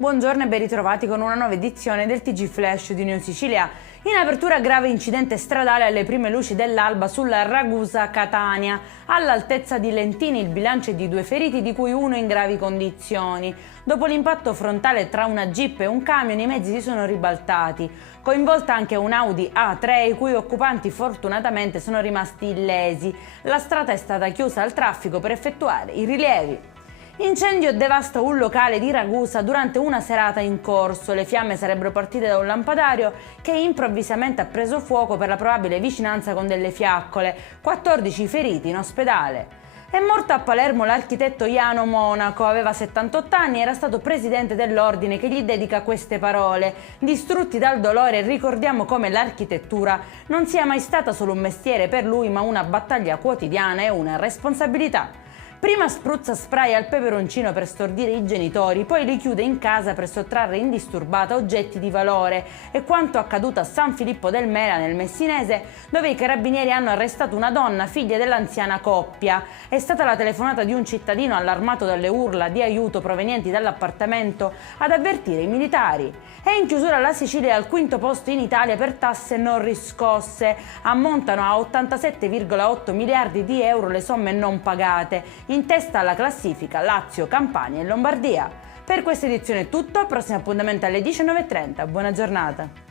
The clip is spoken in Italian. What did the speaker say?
Buongiorno e ben ritrovati con una nuova edizione del TG Flash di News Sicilia. In apertura grave incidente stradale alle prime luci dell'alba sulla Ragusa-Catania. All'altezza di Lentini il bilancio è di 2 feriti, di cui uno in gravi condizioni. Dopo l'impatto frontale tra una jeep e un camion i mezzi si sono ribaltati. Coinvolta anche un Audi A3 i cui occupanti fortunatamente sono rimasti illesi. La strada è stata chiusa al traffico per effettuare i rilievi. Incendio devasta un locale di Ragusa durante una serata in corso. Le fiamme sarebbero partite da un lampadario che improvvisamente ha preso fuoco per la probabile vicinanza con delle fiaccole. 14 feriti in ospedale. È morto a Palermo l'architetto Jano Monaco, aveva 78 anni e era stato presidente dell'ordine che gli dedica queste parole. Distrutti dal dolore, ricordiamo come l'architettura non sia mai stata solo un mestiere per lui, ma una battaglia quotidiana e una responsabilità. Prima spruzza spray al peperoncino per stordire i genitori, poi li chiude in casa per sottrarre indisturbata oggetti di valore. È quanto accaduto a San Filippo del Mela nel Messinese, dove i carabinieri hanno arrestato una donna figlia dell'anziana coppia. È stata la telefonata di un cittadino allarmato dalle urla di aiuto provenienti dall'appartamento ad avvertire i militari. E in chiusura la Sicilia è al quinto posto in Italia per tasse non riscosse. Ammontano a 87,8 miliardi di euro le somme non pagate. In testa alla classifica Lazio, Campania e Lombardia. Per questa edizione è tutto, prossimo appuntamento alle 19:30. Buona giornata.